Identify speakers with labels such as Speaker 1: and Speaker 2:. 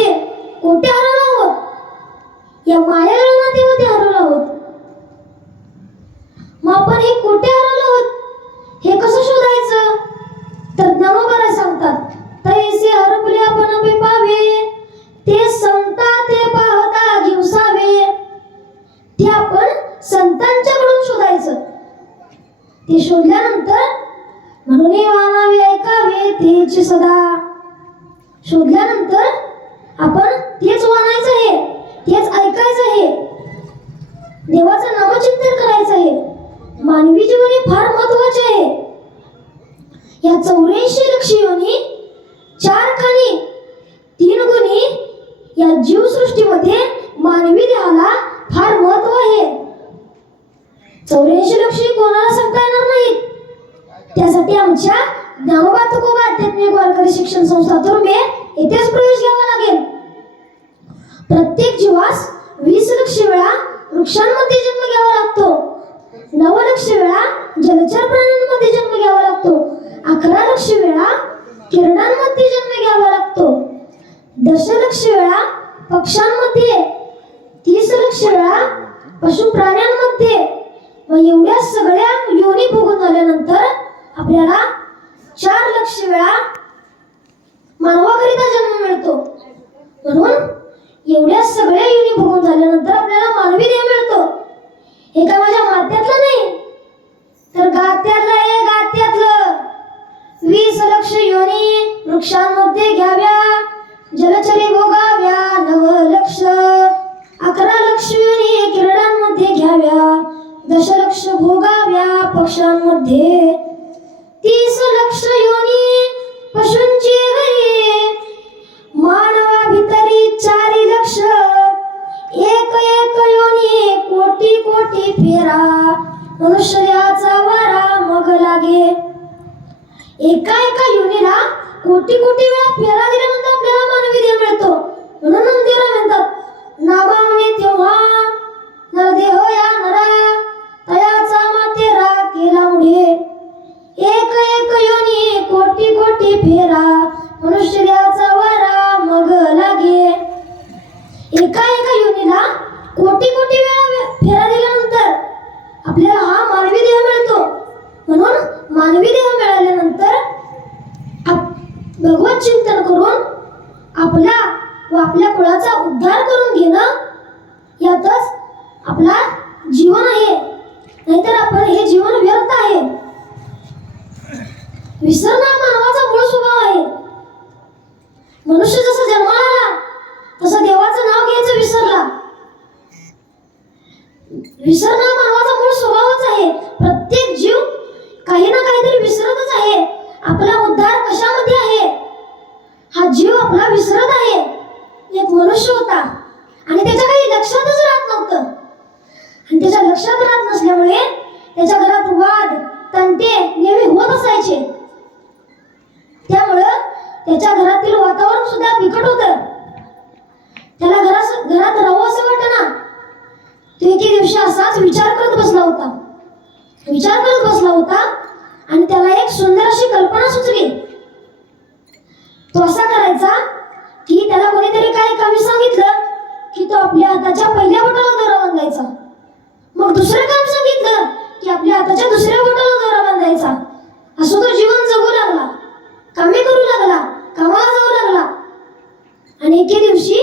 Speaker 1: कुठे कोठे हरवला आहोत या माया नात्यामध्ये हरवला आहोत मग आपण हे कोठे हरवलो आहोत हे कसं शोधायचं? तर ज्ञानोबा सांगतात तैसे हरपले आपण बे पावे ते संता ते पाहता घेवसावे. ते आपण संतांच्याकडून शोधायचं. ते शोधल्यानंतर म्हणून वानावे ऐकावे तेच सदा. शोधल्यानंतर आपण तेच वानायचं आहे तेच ऐकायचं आहे देवाचं नामचिंतन करायचं आहे मानवी फार महत्त्वाचे आहे. या चौऱ्याऐंशी लक्ष योनी चार खाणी तीन गुणी या जीवसृष्टीमध्ये मानवी देहाला फार महत्त्व आहे. चौऱ्याऐंशी लक्ष कोणाला सांगता येणार नाही त्यासाठी आमच्या ज्ञानोबा तुकोबा आध्यात्मिक वारकरी शिक्षण संस्था तुर्मे येथेच प्रवेश घ्यावा लागेल. प्रत्येक जीवास वीस लक्ष वेळा वृक्षांमध्ये जन्म घ्यावा लागतो. नव लक्ष वेळा जलचर प्राण्यांमध्ये जन्म घ्यावा लागतो. अकरा लक्ष वेळा किरणांमध्ये जन्म घ्यावा लागतो. दशलक्ष वेळा पक्ष्यांमध्ये तीस लक्ष वेळा पशु प्राण्यांमध्ये व एवढ्या सगळ्या योनी भोगून झाल्यानंतर आपल्याला चार लक्ष वेळा मानवाकरिता जन्म मिळतो. म्हणून एवढ्या सगळ्या योनी भोगून झाल्यानंतर आपल्याला मानवी देह मिळतो. हे काय माझ्या गात्यातलं आहे गात्यातलं. वीस लक्ष योनी वृक्षांमध्ये घ्याव्या. जलचरी भोगाव्या नव लक्ष. अकरा लक्ष योनी किरणांमध्ये घ्याव्या. दशलक्ष भोगाव्या पक्षांमध्ये तीस लक्ष योनी पशूंची घरी मानवा भितरी चारी लक्ष. एक एक योनी कोटी कोटी फेरा. मनुष्याचा लागे एका एका योनीला कोटी कोटी वेळा फेरा दिल्यानंतर आपल्याला मानवी देह मिळतो. म्हणून मंदिरा म्हणतात नामावणे तेव्हा नरदेह या नरा तयाचा मातेरा केला मुळे एक एक योनी कोटी कोटी फेरा मनुष्य देहाचा वारा मग लागे. एका एका योनीला कोटी कोटी वेळा फेरा दिल्यानंतर आपल्याला हा मानवी देह मिळतो. म्हणून मानवी देह मिळाल्यानंतर आप- भगवत चिंतन करून आपला व आपल्या कुळाचा उद्धार करून घेणं यातच आपला जीवन आहे. नाहीतर आपण हे जीवन व्यर्थ आहे. विसरणं मानवाचा मूळ स्वभाव आहे. मनुष्य जसा जन्माला आला तसं देवाचं नाव घ्यायचं विसरला. विसरणं मानवाचा मूळ स्वभावच आहे प्रत्येक जीव काही ना काहीतरी विसरतच आहे आपला उद्धार कशामध्ये आहे हा जीव आपला विसरत आहे एक मनुष्य होता आणि त्याच्या काही लक्षातच राहत नव्हतं आणि त्याच्या लक्षात राहत नसल्यामुळे त्याच्या घरात वाद तंटे नेहमी होत असायचे त्यामुळं त्याच्या घरातील वातावरण सुद्धा बिकट होतं. त्याला घरात घरात राहू असं वाटेना तो एके दिवशी असाच विचार करत बसला होता. विचार करत बसला होता आणि त्याला एक सुंदर अशी कल्पना सुचली. तो असा करायचा की त्याला कोणीतरी काही कमी सांगितलं की तो आपल्या हाताच्या पहिल्या बोटाला दोरा बांधायचा मग दुसरं काम सांगितलं की आपल्या हाताच्या दुसऱ्या बोटाला दोरा बांधायचा असं तो जीवन जगू लागला कामे करू लागला कामाला जाऊ लागला